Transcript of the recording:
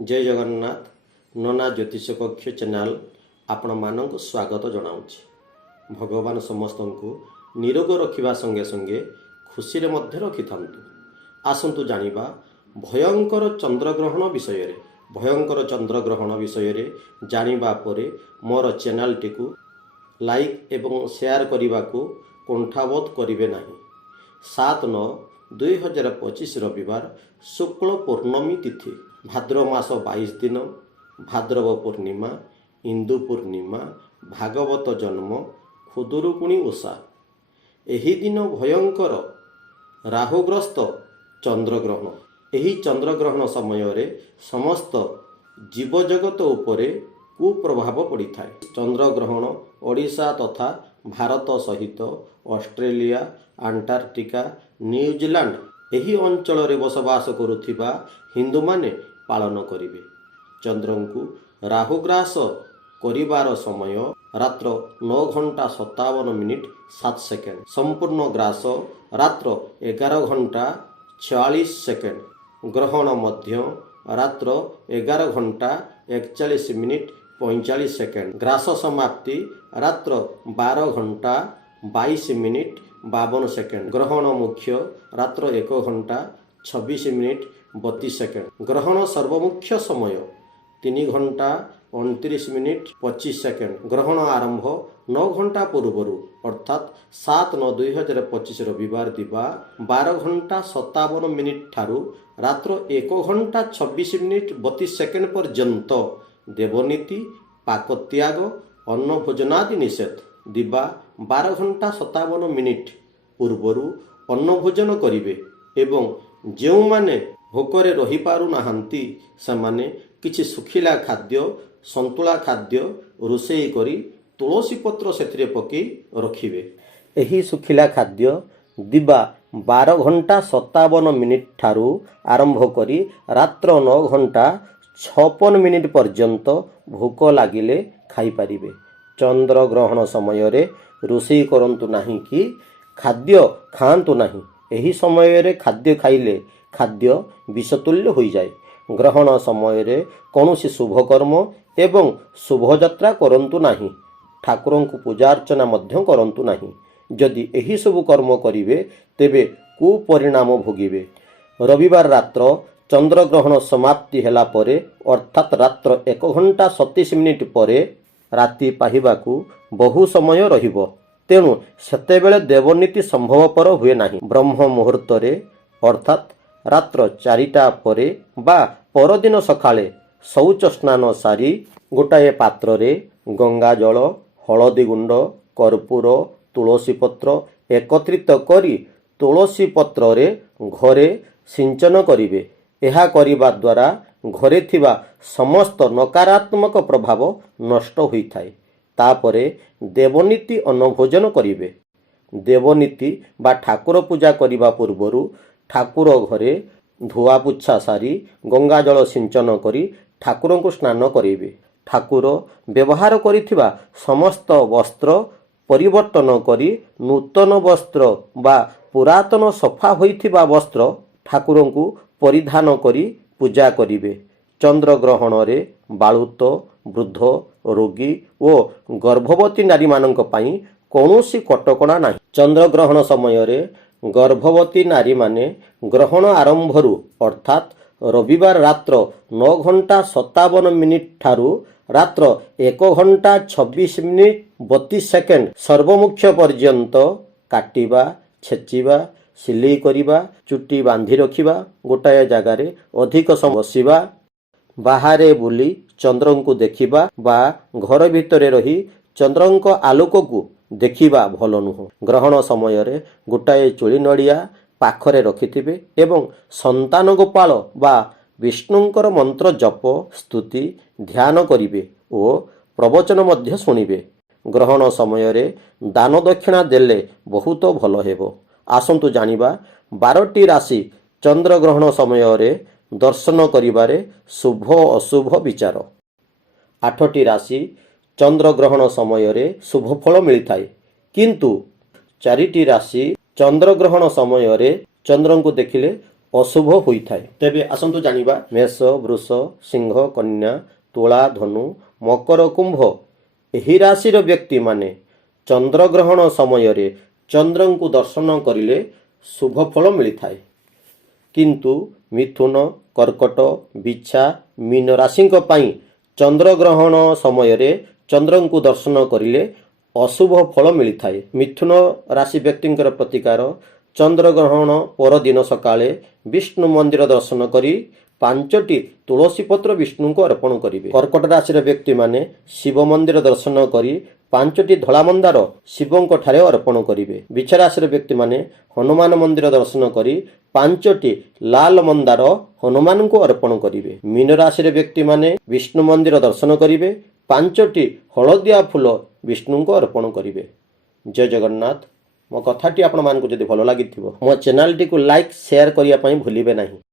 जय जगन्नाथ नना ज्योतिष कक्ष चैनल आपण मानक स्वागत जनाऊँच। भगवान समस्त को निरोग रखा संगे संगे खुशी रे मध्य रखि थांतु। आसंतु जानिबा भयंकर चंद्रग्रहण विषय रे। भयंकर चंद्रग्रहण विषय रे जानिबा परे मोर चैनल टी को लाइक एवं शेयर करने को कुंठाबोध करिवे नहीं। 7/9/2025 रविवार शुक्ल पूर्णमी तिथि भाद्रव मास 22 दिन भाद्रव पूर्णिमा इंदु पूर्णिमा भागवत जन्म खुदुरुकुणी ओषा। एही दिन भयंकर राहुग्रस्त चंद्रग्रहण। एही चंद्रग्रहण समय रे समस्त जीवजगत उपरे कुप्रभाव पड़ी था। चंद्रग्रहण ओडिशा तथा भारत सहित ऑस्ट्रेलिया अंटार्कटिका न्यूजीलैंड एही अंचल रे बसवास करुथिबा हिंदू माने पालन करिवे। चंद्र को राहुग्रास करिवार समय रात्र 9:57 संपूर्ण ग्रास रात्र 11:46। ग्रहण मध्य रात्र 11:41:45। ग्रास समाप्ति रात्र 12:22:52। ग्रहण मुख्य रात्र 1:26:32। ग्रहण सर्वमुख्य समय 3:29:25। ग्रहण आरंभ 9 घंटा पूर्वर अर्थात 7/9/2025 रविवार दिवा 12:57 ठारू रात्र 1:26:32 पर्यंत देवनीति पाकत्याग अन्न भोजनादि निषेध। दिवा 12:57 पूर्वर अन्न भोजन करिवे एवं जो माने भोकरे रही पारु नाहांती समाने किछि सुखिला खाद्य संतुला खाद्य रोषेई करी तुलसी पत्र सेथिरे पकई रखिवे। एही सुखिला खाद्य दिवा 12:57 ठारू आरंभ करी रात्र 9:56 पर्यंत भोक लागिले खाई पारिबे। चंद्र ग्रहण समय रे रोषेई करंतु नाही कि खाद्य खांतु नाही। एही समय रे खाद्य खाइले खाद्य विषतुल्य हो जाए। ग्रहण समय रे कौनसी शुभ कर्म एवं शुभ यात्रा करंतु नाही। ठाकुरों को पूजा अर्चना मध्य करंतु नाही। जदि एही सब कर्म करिवे तेबे कुपरिणाम भोगिवे। रविवार रात्र चंद्र ग्रहण समाप्ति हेला परे अर्थात रात्र 1:37 परे राति पाहिबाकू बहु समय रहिबो। तेणु सेतेबेले देवनीति संभवपर हुए नाही। ब्रह्म मुहूर्त रे अर्थात रात्र 4टा परे बा परदिन सकाळे शौच स्नान सारी गोटाए पात्र रे गंगा जल हलदी गुंड कर्पूर तुलसी पत्र एकत्रित करी तुलसी पत्र रे घरे सिंचन करिवे। एहा करिबा द्वारा घरे थिबा समस्त नकारात्मक प्रभाव नष्ट होइथाय। तापरे देवनीति अन्नभोजन करिवे। देवनीति बा ठाकुर पूजा करिबा पूर्वरु ठाकुर घरे धुआ पुछा सारी गंगा जल सिंचन करी ठाकुर को स्नान करेंगे। ठाकुर व्यवहार करिथिबा समस्त वस्त्र परिवर्तन करी नूतन वस्त्र बा पुरातन सफा होइथिबा वस्त्र ठाकुर को परिधान करी पूजा करिवे। चंद्र ग्रहण रे बालुत वृद्ध रोगी और गर्भवती नारी मानक पई कौनसी कटकणा नाही। चंद्र ग्रहण समय रे गर्भवती नारी माने ग्रहण आरंभरू अर्थात रविवार रात्र 9:57 ठारू रात्र 1:26:32 सर्वमुख्य पर्यंत काटिबा छेचिबा सिलेई करिबा चुटी बांधी रखिबा गोटाए जगारे अधिक समय बसिबा बाहरे बुली चंद्र को देखिबा बा घर भितरे रही चंद्र आलोक को देखिबा भल नुह। ग्रहण समय रे गोटाए चोली नड़िया पाखरे रखिथिबे एवं संतान गोपाल बा विष्णुंकर मंत्र जप स्तुति ध्यान करिवे और प्रवचन मध्य सुनिबे। ग्रहण समय रे दान दक्षिणा देले बहुत भल हेबो। आसंतु जानिबा 12टी राशि चंद्र ग्रहण समय रे दर्शन करिबारे शुभ अशुभ विचार। 8टी राशि चंद्र ग्रहण समय रे शुभ फल मिलता है किंतु 4टी राशि चंद्र ग्रहण समय रे चंद्र को देखिले ଅଶୁଭ ହୋଇଥାଏ। ତେବେ ଆସନ୍ତୁ ଜାଣିବା ମେଷ, ବୃଷ, ସିଂହ, କନ୍ୟା, ତୁଳା, ଧନୁ, ମକର, କୁମ୍ଭ ଏହି ରାଶିର ବ୍ୟକ୍ତିମାନେ ଚନ୍ଦ୍ରଗ୍ରହଣ ସମୟରେ ଚନ୍ଦ୍ରଙ୍କୁ ଦର୍ଶନ କରିଲେ ଶୁଭ ଫଳ ମିଳିଥାଏ। କିନ୍ତୁ ମିଥୁନ, କର୍କଟ, ବିଛା, ମୀନ ରାଶିଙ୍କ ପାଇଁ ଚନ୍ଦ୍ରଗ୍ରହଣ ସମୟରେ ଚନ୍ଦ୍ରଙ୍କୁ ଦର୍ଶନ କରିଲେ ଅଶୁଭ ଫଳ ମିଳିଥାଏ। ମିଥୁନ ରାଶି ବ୍ୟକ୍ତିଙ୍କର ପ୍ରତିକାର ଚନ୍ଦ୍ରଗ୍ରହଣ ପରଦିନ ସକାଳେ ବିଷ୍ଣୁ ମନ୍ଦିର ଦର୍ଶନ କରି 5ଟି ତୁଳସୀ ପତ୍ର ବିଷ୍ଣୁଙ୍କୁ ଅର୍ପଣ କରିବେ। କର୍କଟ ରାଶିର ବ୍ୟକ୍ତିମାନେ ଶିବ ମନ୍ଦିର ଦର୍ଶନ କରି 5ଟି ଧଳା ମନ୍ଦାର ଶିବଙ୍କ ଠାରେ ଅର୍ପଣ କରିବେ। ବିଛା ରାଶିର ବ୍ୟକ୍ତିମାନେ ହନୁମାନ ମନ୍ଦିର ଦର୍ଶନ କରି 5ଟି ଲାଲ ମନ୍ଦାର ହନୁମାନଙ୍କୁ ଅର୍ପଣ କରିବେ। ମୀନ ରାଶିର ବ୍ୟକ୍ତିମାନେ ବିଷ୍ଣୁ ମନ୍ଦିର ଦର୍ଶନ କରିବେ, 5ଟି ହଳଦିଆ ଫୁଲ ବିଷ୍ଣୁଙ୍କୁ ଅର୍ପଣ କରିବେ। ଜୟ ଜଗନ୍ନାଥ। ମୋ କଥାଟି ଆପଣମାନଙ୍କୁ ଯଦି ଭଲ ଲାଗିଥିବ ମୋ ଚ୍ୟାନେଲଟିକୁ ଲାଇକ୍ ସେୟାର କରିବା ପାଇଁ ଭୁଲିବେ ନାହିଁ।